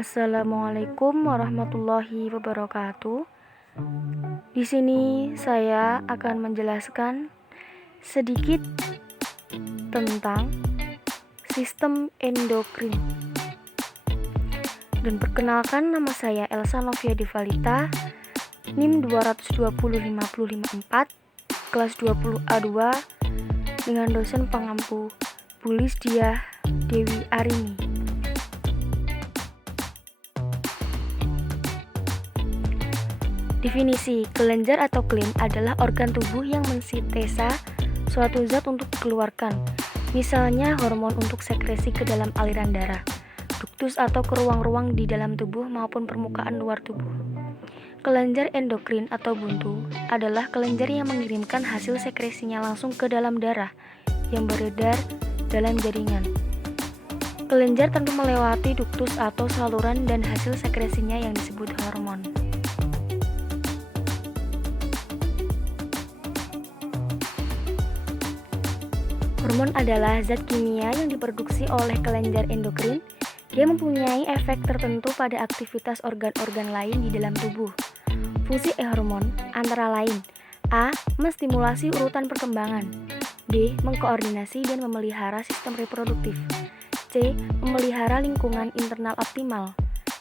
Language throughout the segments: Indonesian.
Assalamualaikum warahmatullahi wabarakatuh. Di sini saya akan menjelaskan sedikit tentang sistem endokrin. Dan perkenalkan, nama saya Elsa Novia Devalita, NIM 220554, kelas 20A2, dengan dosen pengampu Bu Lisdiah Dewi Arini. Definisi: kelenjar atau gland adalah organ tubuh yang mensintesa suatu zat untuk dikeluarkan, misalnya hormon untuk sekresi ke dalam aliran darah, duktus atau ke ruang-ruang di dalam tubuh maupun permukaan luar tubuh. Kelenjar endokrin atau buntu adalah kelenjar yang mengirimkan hasil sekresinya langsung ke dalam darah yang beredar dalam jaringan. Kelenjar tentu melewati duktus atau saluran dan hasil sekresinya yang disebut hormon. Hormon adalah zat kimia yang diproduksi oleh kelenjar endokrin. Dia mempunyai efek tertentu pada aktivitas organ-organ lain di dalam tubuh. Fungsi hormon antara lain: A. Menstimulasi urutan perkembangan. B. Mengkoordinasi dan memelihara sistem reproduktif. C. Memelihara lingkungan internal optimal.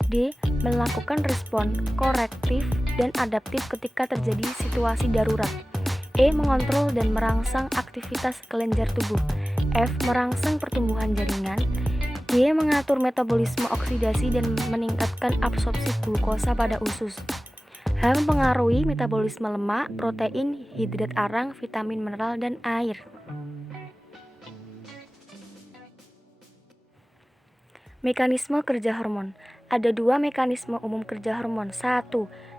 D. Melakukan respon korektif dan adaptif ketika terjadi situasi darurat. E. Mengontrol dan merangsang aktivitas kelenjar tubuh. F. Merangsang pertumbuhan jaringan. G. Mengatur metabolisme oksidasi dan meningkatkan absorpsi glukosa pada usus. H. Mempengaruhi metabolisme lemak, protein, hidrat arang, vitamin mineral, dan air. Mekanisme kerja hormon. Ada dua mekanisme umum kerja hormon. 1.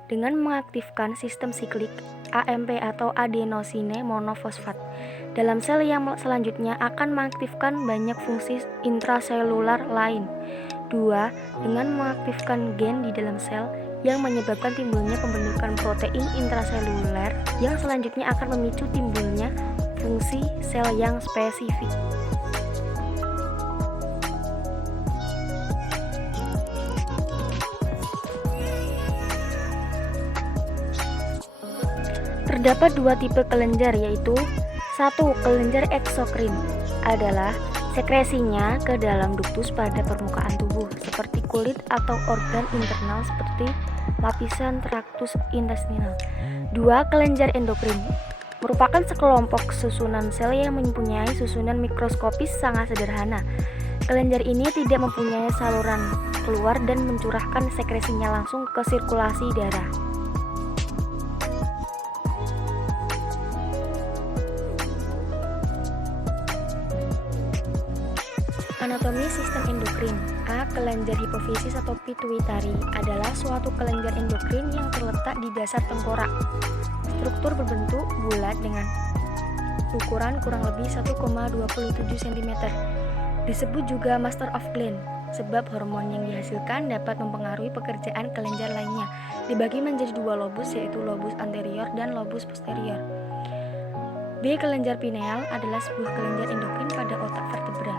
Dengan mengaktifkan sistem siklik AMP atau adenosine monofosfat. Dalam sel yang selanjutnya akan mengaktifkan banyak fungsi intraselular lain. 2. Dengan mengaktifkan gen di dalam sel yang menyebabkan timbulnya pembentukan protein intraseluler yang selanjutnya akan memicu timbulnya fungsi sel yang spesifik. Terdapat dua tipe kelenjar, yaitu 1. Kelenjar eksokrin adalah sekresinya ke dalam duktus pada permukaan tubuh seperti kulit atau organ internal seperti lapisan traktus intestinal. 2. Kelenjar endokrin merupakan sekelompok susunan sel yang mempunyai susunan mikroskopis sangat sederhana. Kelenjar ini tidak mempunyai saluran keluar dan mencurahkan sekresinya langsung ke sirkulasi darah. Anatomi sistem endokrin. A. Kelenjar hipofisis atau pituitari adalah suatu kelenjar endokrin yang terletak di dasar tengkorak. Struktur berbentuk bulat dengan ukuran kurang lebih 1,27 cm. Disebut juga master of gland, sebab hormon yang dihasilkan dapat mempengaruhi pekerjaan kelenjar lainnya. Dibagi menjadi dua lobus, yaitu lobus anterior dan lobus posterior. B. Kelenjar pineal adalah sebuah kelenjar endokrin pada otak vertebra.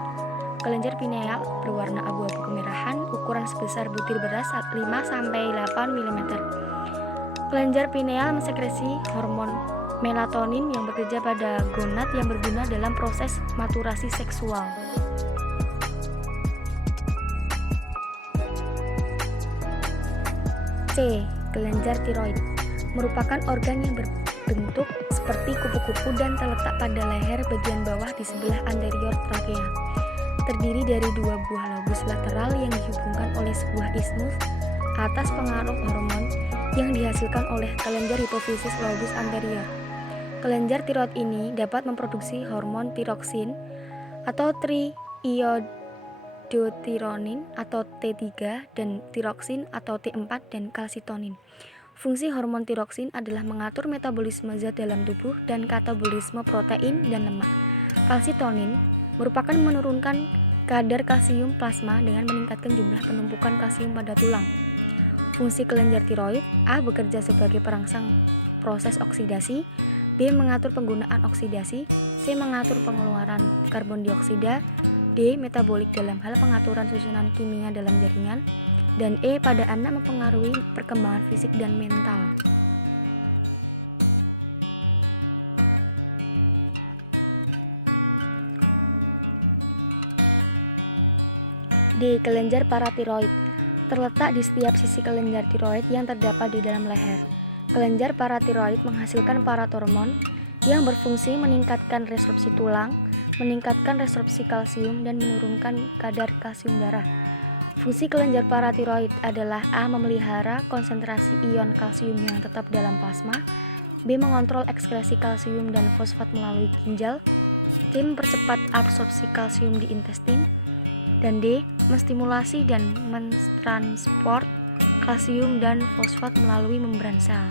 Kelenjar pineal berwarna abu-abu kemerahan, ukuran sebesar butir beras 5-8 mm. Kelenjar pineal mensekresi hormon melatonin yang bekerja pada gonad yang berguna dalam proses maturasi seksual. C. Kelenjar tiroid merupakan organ yang berbentuk seperti kupu-kupu dan terletak pada leher bagian bawah di sebelah anterior trakea. Terdiri dari dua buah lobus lateral yang dihubungkan oleh sebuah isthmus atas pengaruh hormon yang dihasilkan oleh kelenjar hipofisis lobus anterior. Kelenjar tiroid ini dapat memproduksi hormon tiroksin atau triiodothyronin atau T3 dan tiroksin atau T4 dan kalsitonin. Fungsi hormon tiroksin adalah mengatur metabolisme zat dalam tubuh dan katabolisme protein dan lemak. Kalsitonin merupakan menurunkan kadar kalsium plasma dengan meningkatkan jumlah penumpukan kalsium pada tulang. Fungsi kelenjar tiroid: A. Bekerja sebagai perangsang proses oksidasi. B. Mengatur penggunaan oksidasi. C. Mengatur pengeluaran karbon dioksida. D. Metabolik dalam hal pengaturan susunan kimia dalam jaringan. Dan E, pada anak mempengaruhi perkembangan fisik dan mental. D, kelenjar paratiroid. Terletak di setiap sisi kelenjar tiroid yang terdapat di dalam leher. Kelenjar paratiroid menghasilkan paratormon yang berfungsi meningkatkan resorpsi tulang, meningkatkan resorpsi kalsium, dan menurunkan kadar kalsium darah. Fungsi kelenjar paratiroid adalah A, memelihara konsentrasi ion kalsium yang tetap dalam plasma, B, mengontrol ekskresi kalsium dan fosfat melalui ginjal, C, mempercepat absorpsi kalsium di intestin, dan D, menstimulasi dan mentransport kalsium dan fosfat melalui membran sel.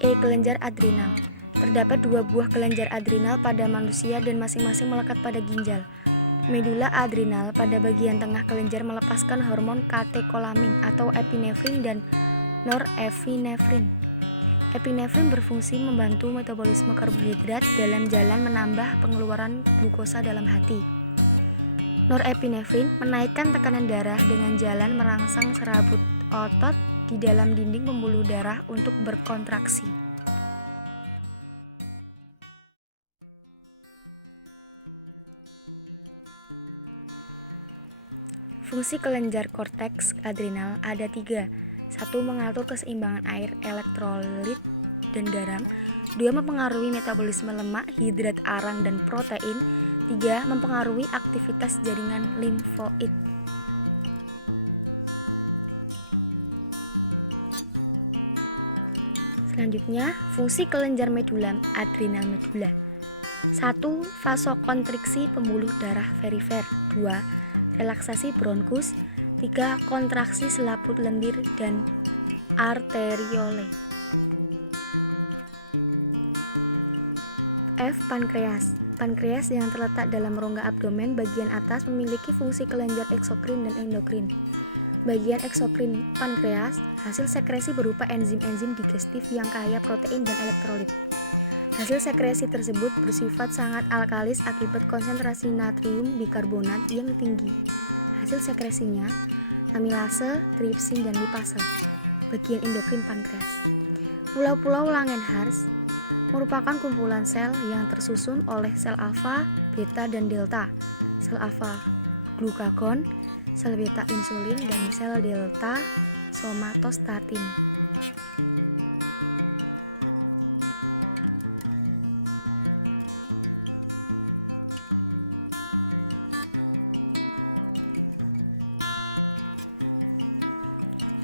E, kelenjar adrenal. Terdapat 2 buah kelenjar adrenal pada manusia dan masing-masing melekat pada ginjal. Medula adrenal pada bagian tengah kelenjar melepaskan hormon katekolamin atau epinefrin dan norepinefrin. Epinefrin berfungsi membantu metabolisme karbohidrat dalam jalan menambah pengeluaran glukosa dalam hati. Norepinefrin menaikkan tekanan darah dengan jalan merangsang serabut otot di dalam dinding pembuluh darah untuk berkontraksi. Fungsi kelenjar korteks adrenal ada 3. 1. Mengatur keseimbangan air, elektrolit, dan garam. 2. Mempengaruhi metabolisme lemak, hidrat arang, dan protein. 3. Mempengaruhi aktivitas jaringan limfoid. Selanjutnya, fungsi kelenjar medula, adrenal medula. 1. Vasokonstriksi pembuluh darah perifer. 2. Relaksasi bronkus. 3. Kontraksi selaput lendir dan arteriole. F. Pankreas. Pankreas yang terletak dalam rongga abdomen bagian atas memiliki fungsi kelenjar eksokrin dan endokrin. Bagian eksokrin pankreas hasil sekresi berupa enzim-enzim digestif yang kaya protein dan elektrolit. Hasil sekresi tersebut bersifat sangat alkalis akibat konsentrasi natrium bikarbonat yang tinggi. Hasil sekresinya amilase, tripsin, dan lipase. Bagian endokrin pankreas. Pulau-pulau Langerhans merupakan kumpulan sel yang tersusun oleh sel alfa, beta, dan delta. Sel alfa glukagon, sel beta insulin, dan sel delta somatostatin.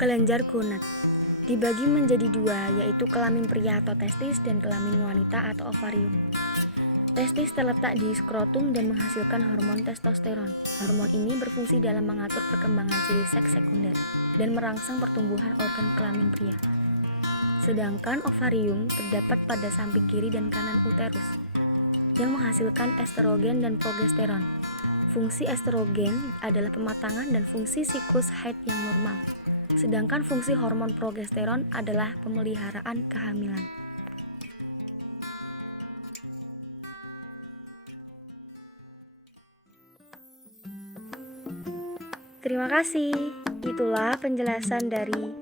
Kelenjar gonad dibagi menjadi 2, yaitu kelamin pria atau testis dan kelamin wanita atau ovarium. Testis terletak di skrotum dan menghasilkan hormon testosteron. Hormon ini berfungsi dalam mengatur perkembangan ciri seks sekunder dan merangsang pertumbuhan organ kelamin pria. Sedangkan ovarium terdapat pada samping kiri dan kanan uterus yang menghasilkan estrogen dan progesteron. Fungsi estrogen adalah pematangan dan fungsi siklus haid yang normal. Sedangkan fungsi hormon progesteron adalah pemeliharaan kehamilan. Terima kasih. Itulah penjelasan dari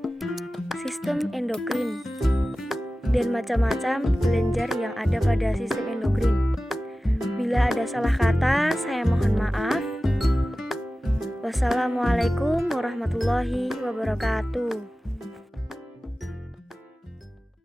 sistem endokrin dan macam-macam kelenjar yang ada pada sistem endokrin. Bila ada salah kata, saya mohon maaf. Wassalamualaikum warahmatullahi wabarakatuh.